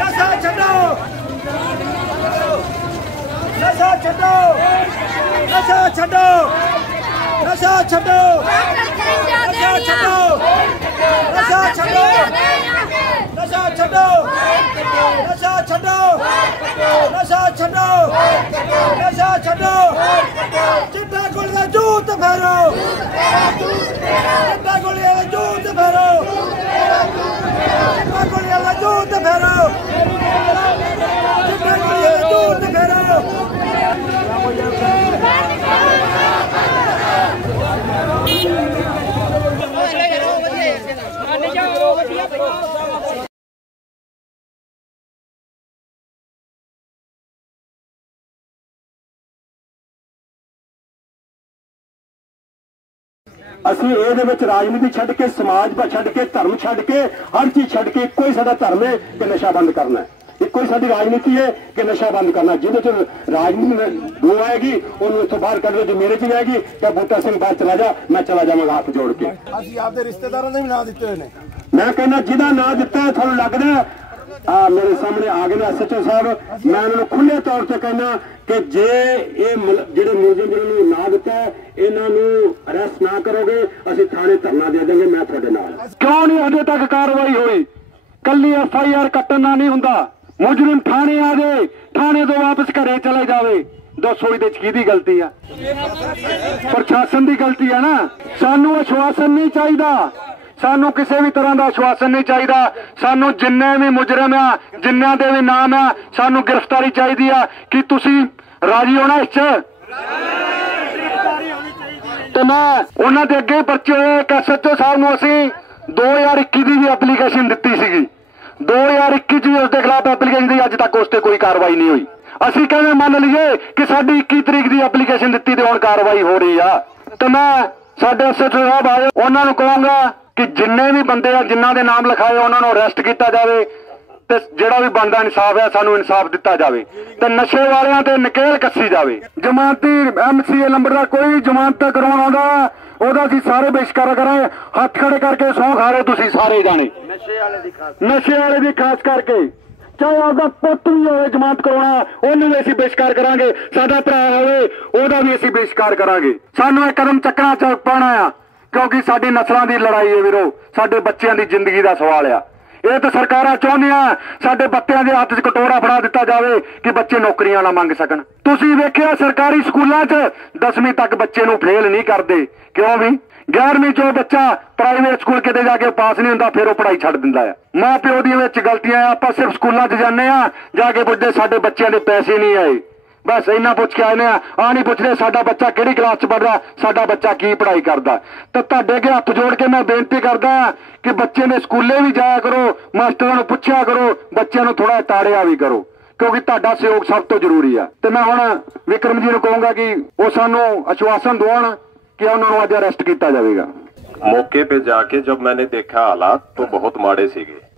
नशा छड्डो नशा छड्डो नशा छड्डो नशा छड्डो नशा छड्डो नशा छड्डो नशा छड्डो नशा छड्डो नशा छड्डो नशा छड्डो चिट्टा गोलियां जूत फेरो चिट्टा गोलियां जूत फेरो चिट्टा गोलियां जूत फेरो चिट्टा गोलियां जूत फेरो ਅਸੀਂ ਇਹਦੇ ਵਿੱਚ ਰਾਜਨੀਤੀ ਛੱਡ ਕੇ समाज ਛੱਡ ਕੇ ਧਰਮ ਛੱਡ ਕੇ हर चीज ਛੱਡ ਕੇ ਇੱਕੋ ਹੀ ਸਾਡਾ ਧਰਮ ਹੈ ਕਿ ਨਸ਼ਾ ਬੰਦ ਕਰਨਾ ਹੈ ਇੱਕੋ ਹੀ ਸਾਡੀ ਰਾਜਨੀਤੀ ਹੈ ਕਿ ਨਸ਼ਾ ਬੰਦ ਕਰਨਾ ਜਿਹਦੇ ਚ ਰਾਜਨੀਤੀ ਦੋ ਆਏਗੀ ਉਹਨੂੰ ਇੱਥੋਂ ਬਾਹਰ ਕੱਢ ਲਓ ਜੇ ਮੇਰੇ ਚ ਜਾਏਗੀ ਤਾਂ ਬੂਟਾ ਸਿੰਘ ਬਾਹਰ ਚਲਾ ਜਾ ਮੈਂ ਚਲਾ ਜਾਵਾਂਗਾ ਹੱਥ ਜੋੜ ਕੇ ਅਸੀਂ ਆਪਦੇ ਰਿਸ਼ਤੇਦਾਰਾਂ ਦੇ ਵੀ ਨਾਂ ਦਿੱਤੇ ਹੋਏ ਨੇ ਮੈਂ ਕਹਿੰਦਾ ਜਿਹਦਾ ਨਾਂ ਦਿੱਤਾ ਤੁਹਾਨੂੰ ਲੱਗਦਾ मेरे सामने आ गए SHO साहब मैं उन्होंने खुले तौर पर कहना कि जे ये ਜਿਹੜੇ ਮੁਲਜ਼ਮ ਜਿਹਨਾਂ ਨੂੰ ਨਾਂ ਦਿੱਤਾ ਇਹਨਾਂ ਨੂੰ ਅਰੈਸਟ ਨਾ ਕਰੋਗੇ ਅਸੀਂ ਥਾਣੇ ਧਰਨਾ ਦੇ ਦੇਵਾਂਗੇ ਮੈਂ ਤੁਹਾਡੇ ਨਾਲ ਕਿਉਂ ਨਹੀਂ ਅਜੇ ਤੱਕ ਕਾਰਵਾਈ ਹੋਈ ਕੱਲੀ FIR ਕੱਟਣ ਨਾਲ ਨਹੀਂ ਹੁੰਦਾ ਮੁਜਰਮ ਥਾਣੇ ਆ ਜਾਏ ਥਾਣੇ ਤੋਂ ਵਾਪਸ ਘਰੇ ਚਲੇ ਜਾਵੇ ਦੱਸੋ ਇਹਦੇ ਚ ਕਿਹਦੀ ਗਲਤੀ ਆ ਪ੍ਰਸ਼ਾਸਨ ਦੀ ਗਲਤੀ ਆ ਨਾ ਸਾਨੂੰ ਆਸ਼ਵਾਸਨ ਨਹੀਂ ਚਾਹੀਦਾ सानू किसी भी तरह का आश्वासन नहीं चाहिए सानू जिन्ने भी मुजरम आ जिन्ना दे भी नाम आ सानू गिरफ्तारी चाहिए कि तुसी राजी होना इस तो मैं उन्होंने दे अगे पर्चे एक SHO साहब नूं असीं 2021 की भी एप्लीकेशन दी सी 2021 च उसके खिलाफ एप्लीकेशन दी अज तक उस पर कोई कार्रवाई नहीं हुई असीं कहने मान लीए कि साडी 21 तरीक की एप्लीकेशन दी तो हुण कार्रवाई हो रही आ तो मैं साडे SHO साहब आए उन्होंने कहूँगा कि जिन्ने भी बंदे आ जिन्हां दे नाम लिखाए उन्होंने अरेस्ट किया जाए ते जिहड़ा भी बनदा इंसाफ है सानू इंसाफ दिता जाए ते नशे वालियां ते नकेल कसी जाए जमानती MCA लंबड़दार कोई जमानत करवाउण आउंदा ओहदा असीं सारे बहिष्कार करांगे हथ खड़े करके सौं खा रहे तुसीं सारे जाने नशे वाले दी खास करके चाहे आपका पुत भी हो जमानत करवाना उन्होंने भी असीं बहिष्कार करांगे साडा भरा होवे ओहदा भी असीं बहिष्कार करांगे सानू एक कदम चकना चौक पाना आ क्योंकि साडी नस्लों की लड़ाई है वीरो साडे बच्चों की जिंदगी का सवाल आ ये तो सरकारां चाहुंदियां साडे बच्चों के हाथ च कटोरा फड़ा दिता जाए कि बच्चे नौकरियां ना मंग सकन तुसीं वेखिया सरकारी स्कूलों च 10वीं तक बच्चे नूं फेल नहीं करते क्यों भी 11वीं चो बच्चा प्राइवेट स्कूल किते जाके पास नहीं हुंदा फिर वो पढ़ाई छड्ड दिंदा है मां प्यो दी विच गलतियां आपां सिर्फ स्कूलों च जाने जाके पुछदे साडे बच्चों के पैसे नहीं आए बस इन्ना पुछ के आने आ नहीं पूछते साडा बच्चा किहड़ी क्लास च पढ़दा साडा बच्चा की पढ़ाई करदा तो तुहाडे अगे हथ जोड़ के मैं बेनती करदा कि बच्चे ने स्कूले भी जाया करो मास्टरां नूं पुछया करो बच्चों नूं थोड़ा ताड़िया भी करो क्योंकि तुहाडा सहयोग सब तो जरूरी है तो मैं हुण विक्रम जी नूं कहूँगा कि वो सानूं आश्वासन दिवाउण कि उन्हां नूं अज अरेस्ट किया जाएगा मौके पे जाके जब मैंने देखा हालात तो बहुत माड़े सीगे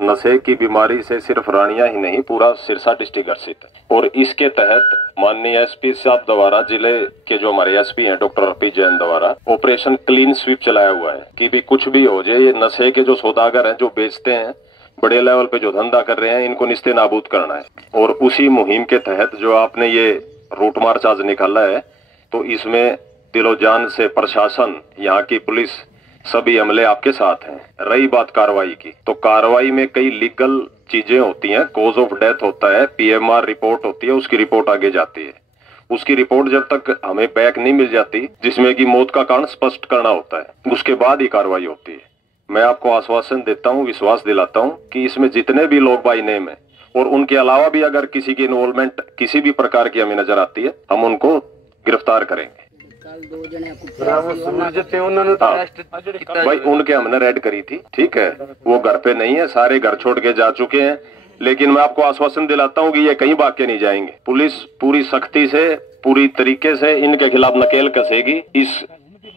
नशे की बीमारी से सिर्फ रानिया ही नहीं पूरा सिरसा डिस्ट्रिक्ट ग्रसित है और इसके तहत माननीय SP साहब द्वारा जिले के जो हमारे SP हैं डॉक्टर RP जैन द्वारा ऑपरेशन क्लीन स्वीप चलाया हुआ है कि भी कुछ भी हो जाए ये नशे के जो सौदागर हैं जो बेचते हैं बड़े लेवल पे जो धंधा कर रहे हैं इनको निस्ते नाबूद करना है और उसी मुहिम के तहत जो आपने ये रूट मार्च आज निकाला है तो इसमें दिलो जान से प्रशासन यहाँ की पुलिस सभी अमले आपके साथ हैं। रही बात कार्रवाई की तो कार्रवाई में कई लीगल चीजें होती हैं कॉज ऑफ डेथ होता है PMR रिपोर्ट होती है उसकी रिपोर्ट आगे जाती है उसकी रिपोर्ट जब तक हमें बैक नहीं मिल जाती जिसमें कि मौत का कारण स्पष्ट करना होता है उसके बाद ही कार्रवाई होती है मैं आपको आश्वासन देता हूँ विश्वास दिलाता हूँ कि इसमें जितने भी लोग बाई नेम है और उनके अलावा भी अगर किसी की इन्वॉल्वमेंट किसी भी प्रकार की हमें नजर आती है हम उनको गिरफ्तार करेंगे भाई उनके हमने रेड करी थी ठीक है वो घर पे नहीं है सारे घर छोड़ के जा चुके हैं लेकिन मैं आपको आश्वासन दिलाता हूँ कि ये कहीं भाग के नहीं जाएंगे पुलिस पूरी सख्ती से पूरी तरीके से इनके खिलाफ नकेल कसेगी इस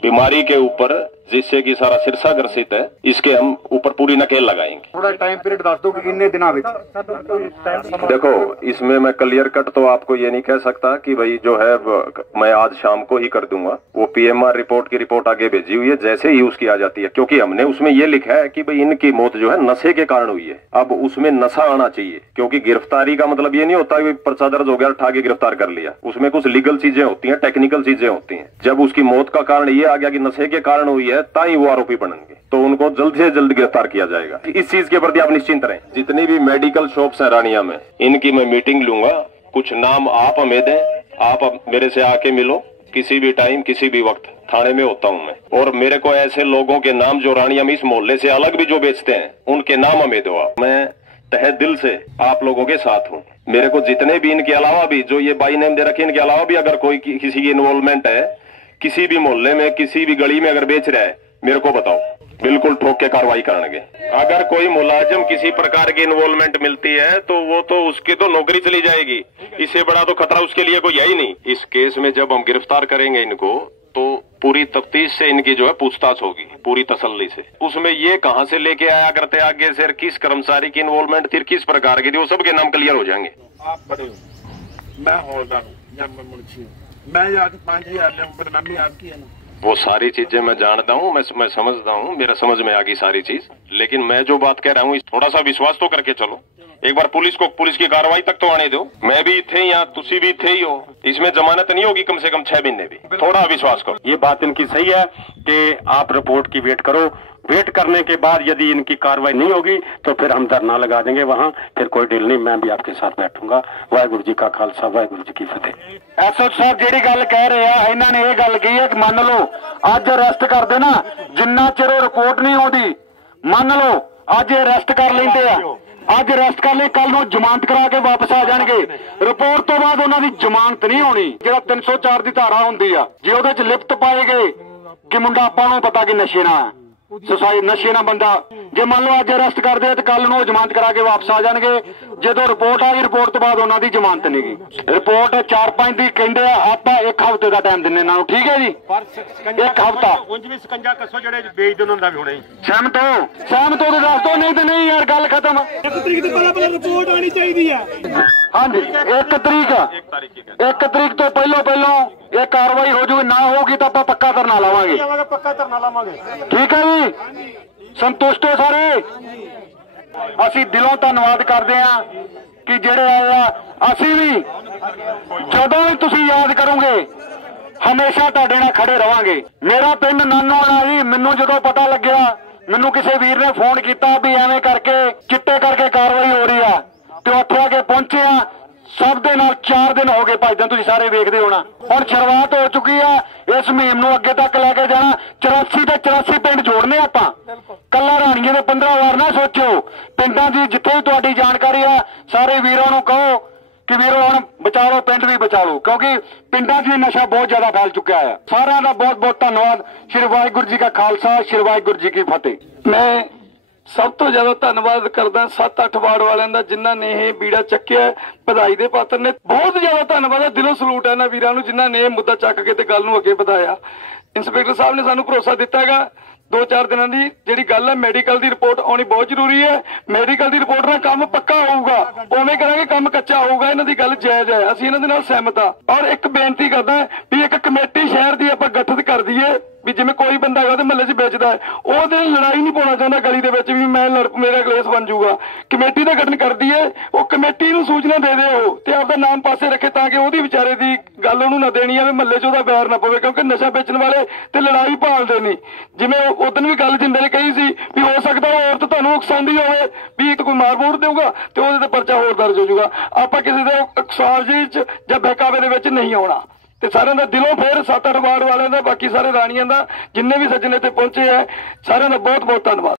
बीमारी के ऊपर जिससे कि सारा सिरसा ग्रसित है, इसके हम ऊपर पूरी नकेल लगाएंगे। थोड़ा टाइम पीरियड दस दो कि कितने दिनों में? देखो, इसमें मैं क्लियर कट तो आपको ये नहीं कह सकता कि भाई जो है मैं आज शाम को ही कर दूंगा। वो पीएमआर रिपोर्ट की रिपोर्ट आगे भेजी हुई है, जैसे ही उसकी आ जाती है, क्योंकि हमने उसमें ये लिखा है कि भाई इनकी मौत जो है नशे के कारण हुई है। अब उसमें नशा आना चाहिए, क्योंकि गिरफ्तारी का मतलब ये नहीं होता कि पर्चा दर्ज हो गया, उठा के गिरफ्तार कर लिया। उसमें कुछ लीगल चीजें होती हैं, टेक्निकल चीजें होती हैं। जब उसकी मौत का कारण ये आ गया कि नशे के कारण हुई है, ताई वो आरोपी बनेंगे, तो उनको जल्द से जल्द गिरफ्तार किया जाएगा। इस चीज के प्रति आप निश्चिंत रहें। जितनी भी मेडिकल शॉप्स है रानिया में, इनकी मैं मीटिंग लूंगा। कुछ नाम आप हमें दें, आप मेरे से आके मिलो किसी भी टाइम, किसी भी वक्त। थाने में होता हूं मैं, और मेरे को ऐसे लोगों के नाम जो रानिया में इस मोहल्ले से अलग भी जो बेचते हैं, उनके नाम हमें दो आप। मैं तहे दिल से आप लोगों के साथ हूँ। मेरे को जितने भी इनके अलावा भी जो ये बाई नेम दे रखे, इनके अलावा भी अगर कोई किसी की इन्वॉल्वमेंट है, किसी भी मोहल्ले में, किसी भी गली में अगर बेच रहा है, मेरे को बताओ, बिल्कुल ठोक के कार्रवाई करेंगे। अगर कोई मुलाजिम किसी प्रकार की इन्वॉल्वमेंट मिलती है तो वो तो उसकी तो नौकरी चली जाएगी। इससे बड़ा तो खतरा उसके लिए कोई है ही नहीं। इस केस में जब हम गिरफ्तार करेंगे इनको, तो पूरी तफ्तीश से इनकी जो है पूछताछ होगी, पूरी तसल्ली से। उसमें ये कहां से लेके आया करते आगे से, किस कर्मचारी की इन्वॉल्वमेंट थी, किस प्रकार की थी, वो सबके नाम क्लियर हो जाएंगे। आप बड़े हो, मैं हौलदार हूँ या मैं मुंशी हूँ, मैं आज 5,000 ले बदनामी आपकी है ना। वो सारी चीजें मैं जानता हूँ, मैं समझता हूँ, मेरा समझ में आ गई सारी चीज। लेकिन मैं जो बात कह रहा हूँ, थोड़ा सा विश्वास तो करके चलो। एक बार पुलिस की कार्रवाई तक तो आने दो। मैं भी थे या तुसी भी थे ही हो, इसमें जमानत नहीं होगी कम से कम 6 महीने भी। थोड़ा विश्वास करो। ये बात इनकी सही है कि आप रिपोर्ट की वेट करो। वेट करने के बाद यदि इनकी कार्रवाई नहीं होगी तो फिर हम धरना लगा देंगे वहां। फिर कोई डील नहीं, मैं भी आपके साथ बैठूंगा। वाहिगुरू जी का खालसा, वाहिगुरू जी की फतेह। एसएच साहब ਜਿਹੜੀ ਗੱਲ ਕਹਿ ਰਹੇ ਆ, ਇਹਨਾਂ ਨੇ ਇਹ ਗੱਲ ਕਹੀ ਹੈ ਕਿ ਮੰਨ ਲਓ ਅੱਜ ਅਰੈਸਟ ਕਰਦੇ ਨਾ, ਜਿੰਨਾ ਚਿਰ ਰਿਪੋਰਟ ਨਹੀਂ ਆਉਂਦੀ, ਮੰਨ ਲਓ ਅੱਜ ਅਰੈਸਟ ਕਰ ਲੈਂਦੇ ਆ, ਅੱਜ ਅਰੈਸਟ ਕਰ ਲਈ, ਕੱਲ ਨੂੰ ਜ਼ਮਾਨਤ ਕਰਾ ਕੇ ਵਾਪਸ ਆ ਜਾਣਗੇ। ਰਿਪੋਰਟ ਤੋਂ ਬਾਅਦ ਉਹਨਾਂ ਦੀ ਜ਼ਮਾਨਤ ਨਹੀਂ ਹੋਣੀ। ਜਿਹੜਾ 304 ਦੀ ਧਾਰਾ ਹੁੰਦੀ ਆ, ਜੇ ਉਹਦੇ ਚ ਲਿਪਤ ਪਾਏ ਗਏ ਕਿ ਮੁੰਡਾ ਆਪਾਂ ਨੂੰ ਪਤਾ ਕਿ ਨਸ਼ੇ ਨਾਲ ਹੈ, सोसाइटी नशे ना बंदा, जे मान लो अज अरेस्ट कर दे तो कल नूं जमानत करा के वापस आ जाएंगे। जो रिपोर्ट आ गई, रिपोर्ट तो बाद उन्हां दी जमानत नहीं गी। रिपोर्ट 4-5 दी कहंदे आ, आपां 1 हफ्ते का टाइम दिन्ने इन्हां नूं, ठीक है जी, 1 हफ्ता। ਉਂਝ ਵੀ ਸਕੰਜਾ ਕੱਸੋ ਜਿਹੜੇ ਵੇਚਦੇ ਉਹਨਾਂ ਦਾ ਵੀ ਹੋਣਾ ਹੀ। सहमत हो तो दस दो, नहीं तो नहीं यार, गल खत्म। 1 ਤਰੀਕ ਤੋਂ ਪਹਿਲਾਂ ਰਿਪੋर्ट ਆਣੀ ਚਾਹੀਦੀ ਹੈ। हाँ जी, 1 तरीक तो पहलों ये कार्रवाई हो जाए, ना होगी तो आप पक्का धरना लावांगे। ਪੱਕਾ ਧਰਨਾ ਲਾਵਾਂਗੇ। ठीक है जी, संतुष्ट हो सारे? ਅਸੀਂ ਦਿਲੋਂ ਧੰਨਵਾਦ ਕਰਦੇ ਹਾਂ ਕਿ ਜਿਹੜੇ ਆਏ ਆ। ਅਸੀਂ ਵੀ ਜਦੋਂ ਵੀ ਤੁਸੀਂ ਯਾਦ ਕਰੋਗੇ ਹਮੇਸ਼ਾ ਤੁਹਾਡੇ ਨਾਲ ਖੜੇ ਰਵਾਂਗੇ। ਮੇਰਾ ਪਿੰਡ ਨਾਨੋਵਾਲਾ ਜੀ, ਮੈਨੂੰ ਜਦੋਂ ਪਤਾ ਲੱਗਿਆ, ਮੈਨੂੰ ਕਿਸੇ ਵੀਰ ਨੇ ਫੋਨ ਕੀਤਾ ਵੀ ਐਵੇਂ ਕਰਕੇ ਚਿੱਟੇ ਕਰਕੇ ਕਾਰਵਾਈ ਹੋ ਰਹੀ ਆ, ਤੇ ਉੱਥੇ ਆ ਕੇ ਪਹੁੰਚੇ ਆ। ਸਭ ਦੇ ਨਾਲ 4 ਦਿਨ ਹੋ ਗਏ ਭਜਦੇ, ਤੁਸੀਂ ਸਾਰੇ ਵੇਖਦੇ ਹੋਣਾ। ਹੁਣ ਸ਼ੁਰੂਆਤ ਹੋ ਚੁੱਕੀ ਆ, ਇਸ ਮੁਹਿੰਮ ਨੂੰ ਅੱਗੇ ਤੱਕ ਲੈ ਕੇ ਜਾਣਾ। 84 ਤੇ 84 ਪਿੰਡ ਜੋੜਨੇ ਆਪਾਂ। ਕੱਲਾ ਰਾਣੀਏ ਦੇ 15 ਵਾਰ ਨਾ ਸੋਚੋ, ਪਿੰਡਾਂ ਦੀ ਜਿੱਥੇ ਵੀ ਤੁਹਾਡੀ ਜਾਣਕਾਰੀ ਆ, ਸਾਰੇ ਵੀਰਾਂ ਨੂੰ ਕਹੋ ਕਿ ਵੀਰੋ ਹੁਣ ਬਚਾ ਲਓ, ਪਿੰਡ ਵੀ ਬਚਾ ਲਓ, ਕਿਉਂਕਿ ਪਿੰਡਾਂ 'ਚ ਨਸ਼ਾ ਬਹੁਤ ਜ਼ਿਆਦਾ ਫੈਲ ਚੁੱਕਿਆ ਹੈ। ਸਾਰਿਆਂ ਦਾ ਬਹੁਤ ਬਹੁਤ ਧੰਨਵਾਦ। ਸ਼੍ਰੀ ਵਾਹਿਗੁਰੂ ਜੀ ਕਾ ਖਾਲਸਾ, ਸ਼੍ਰੀ ਵਾਹਿਗੁਰੂ ਜੀ ਕੀ ਫਤਿਹ। ਮੈਂ ਸਭ ਤੋਂ ਜ਼ਿਆਦਾ ਧੰਨਵਾਦ ਕਰਦਾ 7-8 ਵਾਰਡ ਵਾਲਿਆਂ ਦਾ, ਜਿਨ੍ਹਾਂ ਨੇ ਇਹ ਬੀੜਾ ਚੱਕਿਆ। ਵਧਾਈ ਦੇ ਪਾਤਰ ਨੇ, ਬਹੁਤ ਜ਼ਿਆਦਾ ਧੰਨਵਾਦ ਹੈ, ਦਿਲੋਂ ਸਲੂਟ ਹੈ ਇਹਨਾਂ ਵੀਰਾਂ ਨੂੰ ਜਿਨ੍ਹਾਂ ਨੇ ਇਹ ਮੁੱਦਾ ਚੱਕ ਕੇ ਤੇ ਗੱਲ ਨੂੰ ਅੱਗੇ ਵਧਾਇਆ। ਇੰਸਪੈਕਟਰ ਸਾਹਿਬ ਨੇ ਸਾਨੂੰ ਭਰੋਸਾ ਦਿੱਤਾ ਹੈਗਾ 2-4 ਦਿਨਾਂ ਦੀ ਜਿਹੜੀ ਗੱਲ ਹੈ, ਮੈਡੀਕਲ ਦੀ ਰਿਪੋਰਟ ਆਉਣੀ ਬਹੁਤ ਜ਼ਰੂਰੀ ਹੈ। ਮੈਡੀਕਲ ਦੀ ਰਿਪੋਰਟ ਨਾਲ ਕੰਮ ਪੱਕਾ ਹੋਊਗਾ, ਉਵੇਂ ਕਰਾਂਗੇ, ਕੰਮ ਕੱਚਾ ਹੋਊਗਾ। ਇਹਨਾਂ ਦੀ ਗੱਲ ਜਾਇਜ਼ ਹੈ, ਅਸੀਂ ਇਹਨਾਂ ਦੇ ਨਾਲ ਸਹਿਮਤ ਹਾਂ। ਔਰ ਇੱਕ ਬੇਨਤੀ ਕਰਦਾ ਵੀ ਇੱਕ ਕਮੇਟੀ ਸ਼ਹਿਰ ਦੀ ਆਪਾਂ ਗਠਿਤ ਕਰ ਦਈਏ, ਵੀ ਜਿਵੇਂ ਕੋਈ ਬੰਦਾ ਹੈਗਾ ਉਹਦੇ ਮਹੱਲੇ 'ਚ ਵੇਚਦਾ ਹੈ, ਉਹਦੇ ਲੜਾਈ ਨਹੀਂ ਪਾਉਣਾ ਚਾਹੁੰਦਾ ਗਲੀ ਦੇ ਵਿੱਚ ਵੀ ਮੈਂ ਮੇਰਾ ਕਲੇਸ਼ ਬਣ ਜਾਊਗਾ। ਕਮੇਟੀ ਦਾ ਗਠਨ ਕਰ ਦਈਏ, ਉਹ ਕਮੇਟੀ ਨੂੰ ਸੂਚਨਾ ਦੇ ਦਿਓ ਤੇ ਆਪਦਾ ਨਾਮ ਪਾਸੇ ਰੱਖੇ, ਤਾਂ ਕਿ ਉਹਦੀ ਵਿਚਾਰੇ ਦੀ ਗੱਲ ਉਹਨੂੰ ਨਾ ਦੇਣੀ ਆਵੇ, ਮਹੱਲੇ 'ਚ ਉਹਦਾ ਵੈਰ ਨਾ ਪਵੇ, ਕਿਉਂਕਿ ਨਸ਼ਾ ਵੇਚਣ ਵਾਲੇ ਤੇ ਲੜਾਈ ਭਾਲਦੇ ਨਹੀਂ। ਜਿਵੇਂ ਉਦੋਂ ਵੀ ਗੱਲ ਜਿੰਦੇ ਨੇ ਕਹੀ ਸੀ ਵੀ ਹੋ ਸਕਦਾ ਉਹ ਔਰਤ ਤੁਹਾਨੂੰ ਉਕਸਾਉਂਦੀ ਹੋਵੇ ਵੀ ਕੋਈ ਮਾਰ ਮੂਰ ਦੇਊਗਾ ਤੇ ਉਹਦੇ ਤੇ ਪਰਚਾ ਹੋਰ ਦਰਜ ਹੋ ਜਾਊਗਾ। ਆਪਾਂ ਕਿਸੇ ਦੇ ਸਾਜ਼ਿਸ਼ 'ਚ ਜਾਂ ਬਹਿਕਾਵੇ ਦੇ ਵਿੱਚ ਨਹੀਂ ਆਉਣਾ। ਤੇ ਸਾਰਿਆਂ ਦਾ ਦਿਲੋਂ ਫੇਰ 7-8 ਵਾਰਡ ਵਾਲਿਆਂ ਦਾ, ਬਾਕੀ ਸਾਰੇ ਰਾਣੀਆਂ ਦਾ, ਜਿੰਨੇ ਵੀ ਸੱਜਣ ਇੱਥੇ ਪਹੁੰਚੇ ਹੈ, ਸਾਰਿਆਂ ਦਾ ਬਹੁਤ ਬਹੁਤ ਧੰਨਵਾਦ।